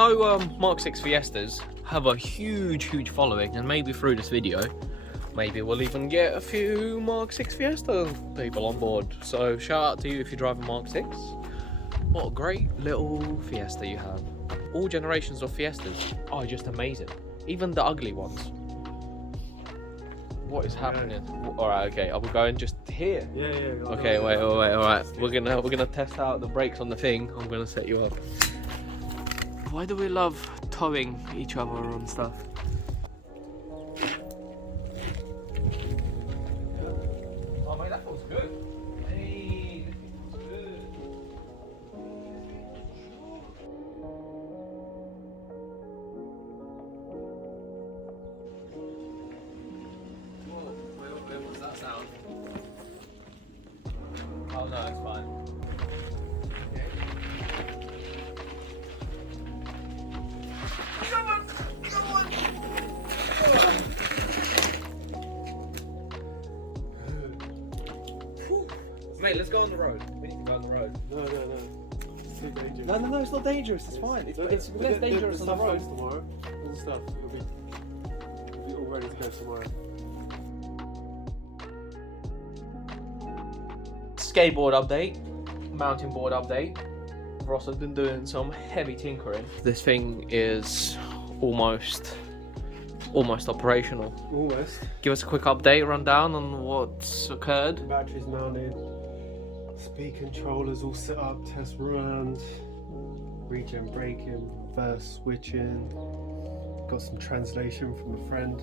know Mk6 Fiestas have a huge following, and maybe through this video, maybe we'll even get a few Mk6 Fiesta people on board. So shout out to you if you drive a Mk6. What a great little Fiesta you have. All generations of Fiestas are just amazing, even the ugly ones. What is happening? All right, okay, are we going just here? Yeah. Okay, wait, all right. We're gonna test out the brakes on the thing. I'm gonna set you up. Why do we love towing each other on stuff? Oh mate, that feels good. Hey, this feels good. What's that sound? Oh no, it's fine. Mate, let's go on the road. We need to go on the road. No. It's too dangerous. No, it's not dangerous. It's fine. It's less dangerous on the road. Tomorrow, all the stuff will be all ready to go tomorrow. Skateboard update, mountain board update. Ross has been doing some heavy tinkering. This thing is almost operational. Almost. Give us a quick update, rundown on what's occurred. Batteries mounted, speed controllers all set up, test runs, regen braking, first switching. Got some translation from a friend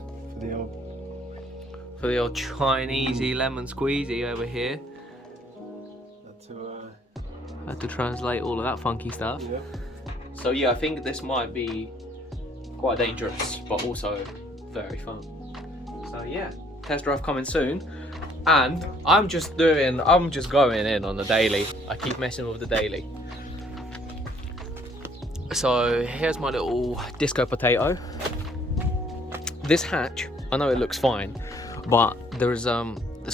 for the old Chinesey lemon squeezy over here. Had to translate all of that funky stuff. Yeah. So yeah, I think this might be quite dangerous, but also very fun. So yeah, test drive coming soon. And I'm just going in on the daily. I keep messing with the daily. So here's my little disco potato. This hatch, I know it looks fine, but there's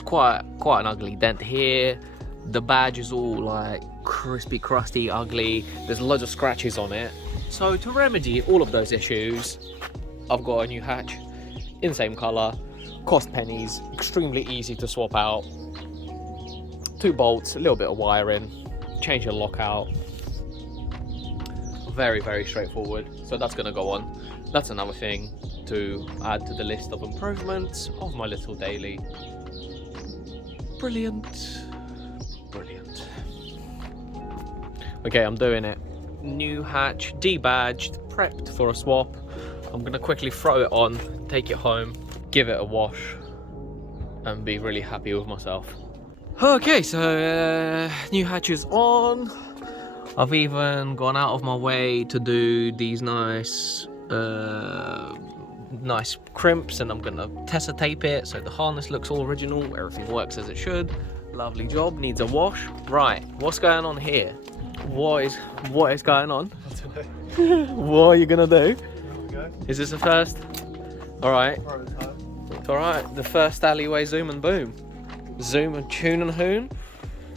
quite an ugly dent here. The badge is all like crispy, crusty, ugly. There's loads of scratches on it. So to remedy all of those issues, I've got a new hatch in the same colour, cost pennies, extremely easy to swap out. 2 bolts, a little bit of wiring, change the lockout. Very straightforward. So that's gonna go on. That's another thing to add to the list of improvements of my little daily. Brilliant. Okay, I'm doing it. New hatch, debadged, prepped for a swap. I'm gonna quickly throw it on, take it home, give it a wash, and be really happy with myself. Okay, so new hatch is on. I've even gone out of my way to do these nice crimps, and I'm gonna Tessa tape it so the harness looks all original, everything works as it should. Lovely job, needs a wash. Right, what's going on here? What is going on? I don't know. What are you gonna do? There we go. Is this a first? Alright. Prototype. Alright, the first alleyway zoom and boom. Zoom and tune and hoon.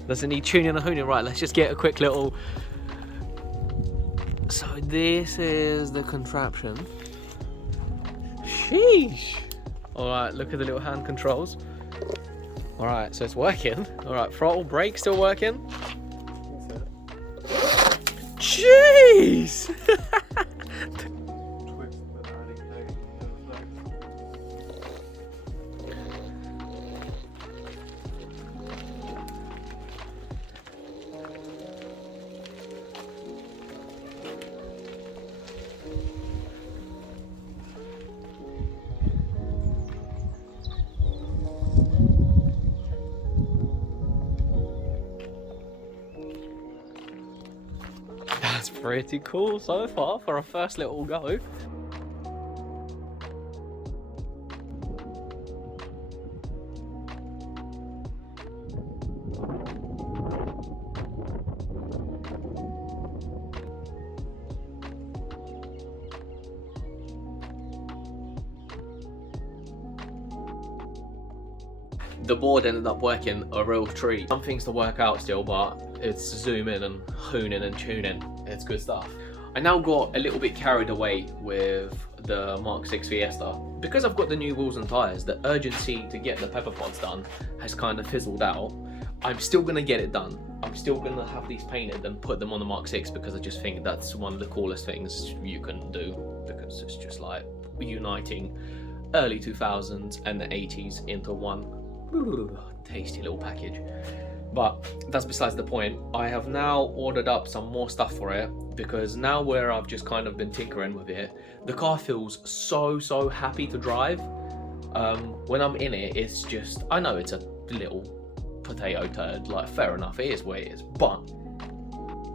Doesn't need tuning and hooning. Right, let's just get a quick little... So this is the contraption. Sheesh. Alright, look at the little hand controls. Alright, so it's working. Alright, throttle, brake still working. Jeez! That's pretty cool so far for a first little go. The board ended up working a real treat. Some things to work out still, but it's zooming and hooning and tuning. It's good stuff. I now got a little bit carried away with the mk6 Fiesta. Because I've got the new wheels and tyres, the urgency to get the pepper pods done has kind of fizzled out. I'm still going to get it done. I'm still going to have these painted and put them on the mk6 because I just think that's one of the coolest things you can do, because it's just like uniting early 2000s and the 80s into one tasty little package. But that's besides the point. I have now ordered up some more stuff for it, because now where I've just kind of been tinkering with it, the car feels so happy to drive. When I'm in it, it's just, I know it's a little potato turd, like fair enough, it is what it is, but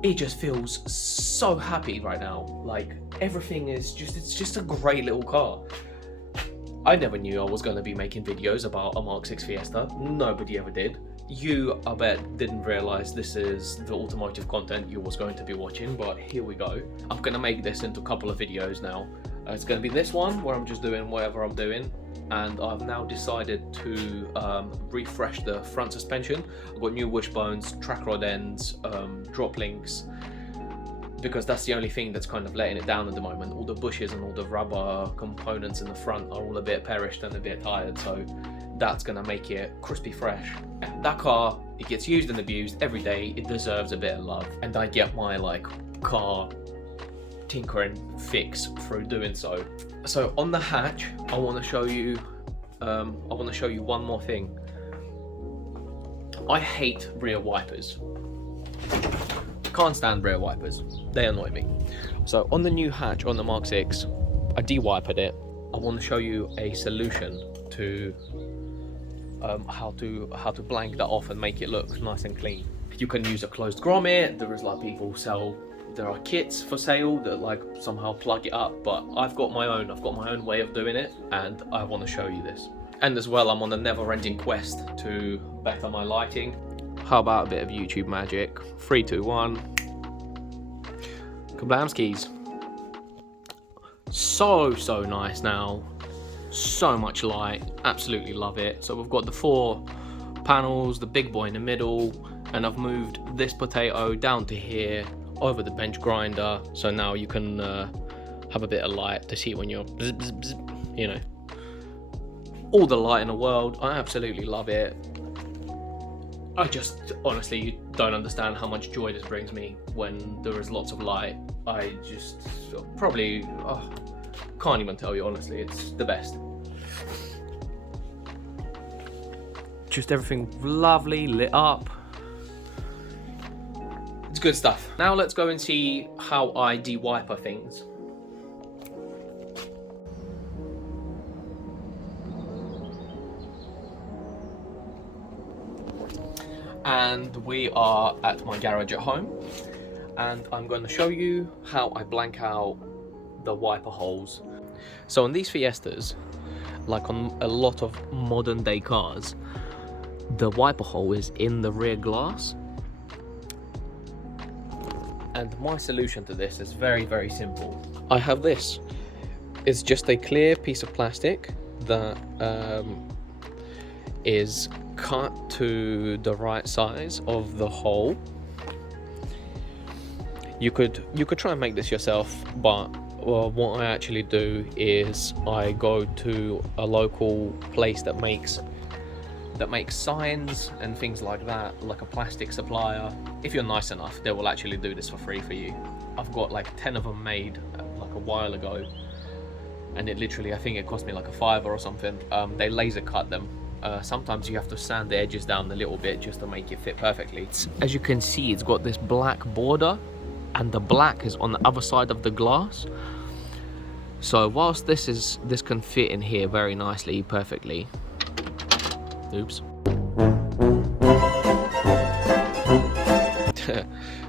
it just feels so happy right now. Like everything is just, it's just a great little car. I never knew I was going to be making videos about a mk6 Fiesta. Nobody ever did. You, I bet, didn't realise this is the automotive content you was going to be watching, but here we go. I'm going to make this into a couple of videos now. It's going to be this one where I'm just doing whatever I'm doing, and I've now decided to refresh the front suspension. I've got new wishbones, track rod ends, drop links, because that's the only thing that's kind of letting it down at the moment. All the bushes and all the rubber components in the front are all a bit perished and a bit tired, so that's gonna make it crispy fresh. And that car, it gets used and abused every day. It deserves a bit of love, and I get my like car tinkering fix through doing so. So on the hatch, I want to show you one more thing. I hate rear wipers. Can't stand rear wipers. They annoy me. So on the new hatch on the mk6, I de-wipered it. I want to show you a solution to how to blank that off and make it look nice and clean. You can use a closed grommet. There is like people sell, there are kits for sale that like somehow plug it up, but I've got my own way of doing it, and I want to show you this. And as well, I'm on a never-ending quest to better my lighting. How about a bit of YouTube magic? 3, 2, 1. Kablamskis. So nice now. So much light. Absolutely love it. So we've got the 4 panels, the big boy in the middle, and I've moved this potato down to here over the bench grinder. So now you can have a bit of light to see when you're bzz, bzz, bzz, you know. All the light in the world. I absolutely love it. I just honestly don't understand how much joy this brings me when there is lots of light. I just probably can't even tell you, honestly. It's the best. Just everything lovely, lit up. It's good stuff. Now let's go and see how I de-wiper things. And we are at my garage at home, and I'm going to show you how I blank out the wiper holes. So on these Fiestas, like on a lot of modern day cars, the wiper hole is in the rear glass. And my solution to this is very simple. I have this. It's just a clear piece of plastic that is cut to the right size of the hole. You could try and make this yourself, but what I actually do is I go to a local place that makes signs and things like that, like a plastic supplier. If you're nice enough, they will actually do this for free for you. I've got like 10 of them made like a while ago, and it literally, I think it cost me like a $5 or something. They laser cut them. Sometimes you have to sand the edges down a little bit just to make it fit perfectly. As you can see, it's got this black border, and the black is on the other side of the glass. So whilst this can fit in here very nicely, perfectly. Oops.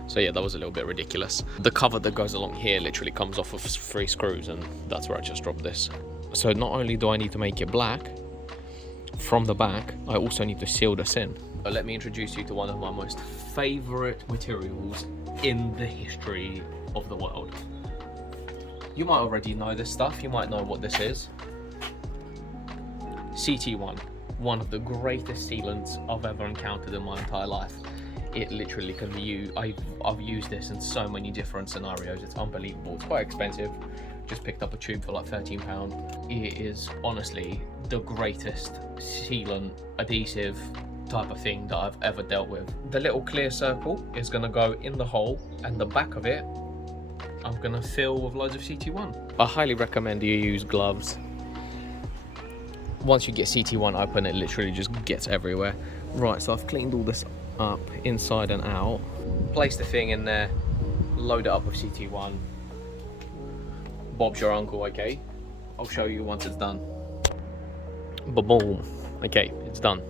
So yeah, that was a little bit ridiculous. The cover that goes along here literally comes off of 3 screws, and that's where I just dropped this. So not only do I need to make it black from the back, I also need to seal this in. But let me introduce you to one of my most favorite materials in the history of the world. You might already know this stuff, you might know what this is. CT1, one of the greatest sealants I've ever encountered in my entire life. it literally can be used. I've used this in so many different scenarios. It's unbelievable. It's quite expensive. Just picked up a tube for like £13. It is honestly the greatest sealant adhesive type of thing that I've ever dealt with. The little clear circle is gonna go in the hole, and the back of it I'm gonna fill with loads of CT1. I highly recommend you use gloves. Once you get CT1 open, it literally just gets everywhere. Right, so I've cleaned all this up inside and out. Place the thing in there, load it up with CT1. Bob's your uncle, okay? I'll show you once it's done. Ba-boom. Okay, it's done.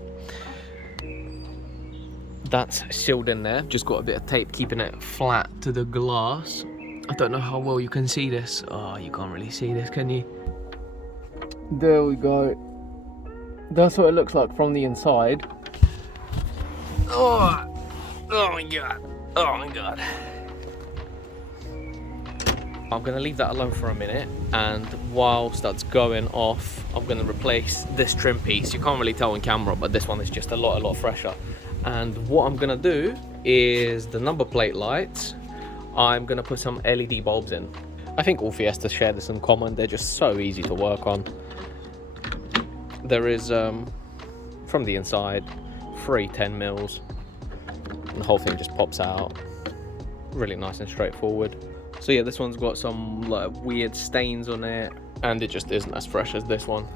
That's sealed in there. Just got a bit of tape keeping it flat to the glass. I don't know how well you can see this. Oh, you can't really see this, can you? There we go. That's what it looks like from the inside. Oh my god. Oh my god. I'm gonna leave that alone for a minute, and whilst that's going off, I'm gonna replace this trim piece. You can't really tell on camera, but this one is just a lot fresher. And what I'm gonna do is the number plate lights, I'm gonna put some LED bulbs in. I think all Fiestas share this in common. They're just so easy to work on. There is, from the inside, 3 10mm. And the whole thing just pops out. Really nice and straightforward. So yeah, this one's got some like weird stains on it, and it just isn't as fresh as this one.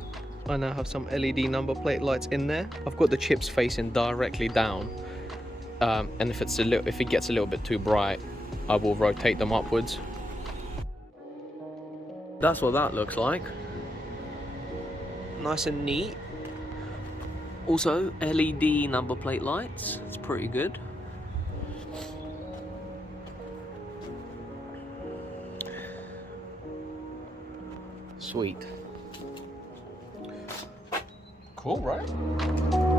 I now have some LED number plate lights in there. I've got the chips facing directly down, and if it gets a little bit too bright, I will rotate them upwards. That's what that looks like. Nice and neat. Also, LED number plate lights. It's pretty good. Sweet. Cool, right?